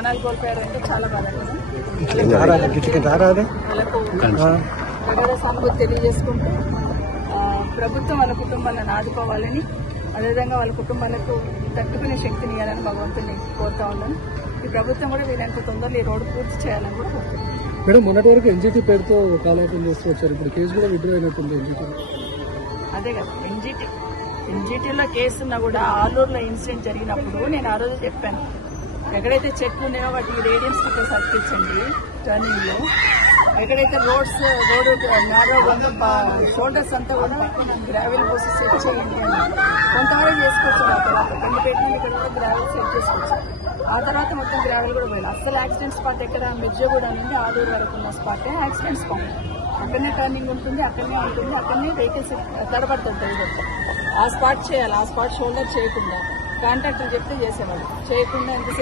ప్రాణాలు కోల్పోయారంటే చాలా బాధాకరం. వాళ్ళకు సానుభూతి తెలియజేసుకుంటూ ప్రభుత్వం వాళ్ళ కుటుంబాలను ఆదుకోవాలని, అదేవిధంగా వాళ్ళ కుటుంబాలకు తట్టుకునే శక్తిని ఇవ్వాలని భగవంతుని కోరుతా ఉన్నాను. ఈ ప్రభుత్వం కూడా వీళ్ళంత తొందరలో ఈ రోడ్డు పూర్తి చేయాలని కూడా కోరుతున్నాను. మేడం, మొన్నటి వరకు ఎన్జిటి పేరుతో కాలయాపన చేస్తూ వచ్చారు, ఇప్పుడు కేసు కూడా విత్డ్రా అయినట్టుంది ఎన్జిటి. అదే కదా, ఎన్జిటీలో కేసున్నా కూడా ఆలూరులో ఇన్సిడెంట్ జరిగినప్పుడు నేను ఆ రోజు చెప్పాను, ఎక్కడైతే చెట్లు ఉన్నాయో వాటికి రేడియం స్టిక్కర్స్ అతికించండి టర్నింగ్ లో. ఎక్కడైతే రోడ్డు నేరో షోల్డర్స్ అంతా కూడా గ్రావెల్ పోసి సెట్ చేయండి అని కొంతవరకు చేసుకోవచ్చు. ఆ తర్వాత కొన్ని పెట్టిన ఇక్కడ కూడా గ్రావెల్ సెట్ చేసుకోవచ్చు. ఆ తర్వాత మొత్తం గ్రావెల్ కూడా పోయాలి. అసలు యాక్సిడెంట్ స్పాట్ ఎక్కడ, మిర్జగూడ నుండి ఆలూరు వరకు ఉన్న స్పాట్ యాక్సిడెంట్ స్పాట్. అక్కడనే టర్నింగ్ ఉంటుంది, అక్కడనే ఉంటుంది, అక్కడనే వెహికల్స్ తడబడుతుంది. ఆ స్పాట్ చేయాలి. ఆ స్పాట్ షోల్డర్ చేయకుండా కాంట్రాక్టర్ చెప్తే చేసేవాళ్ళు, చేయకుండా ఎంతసేపు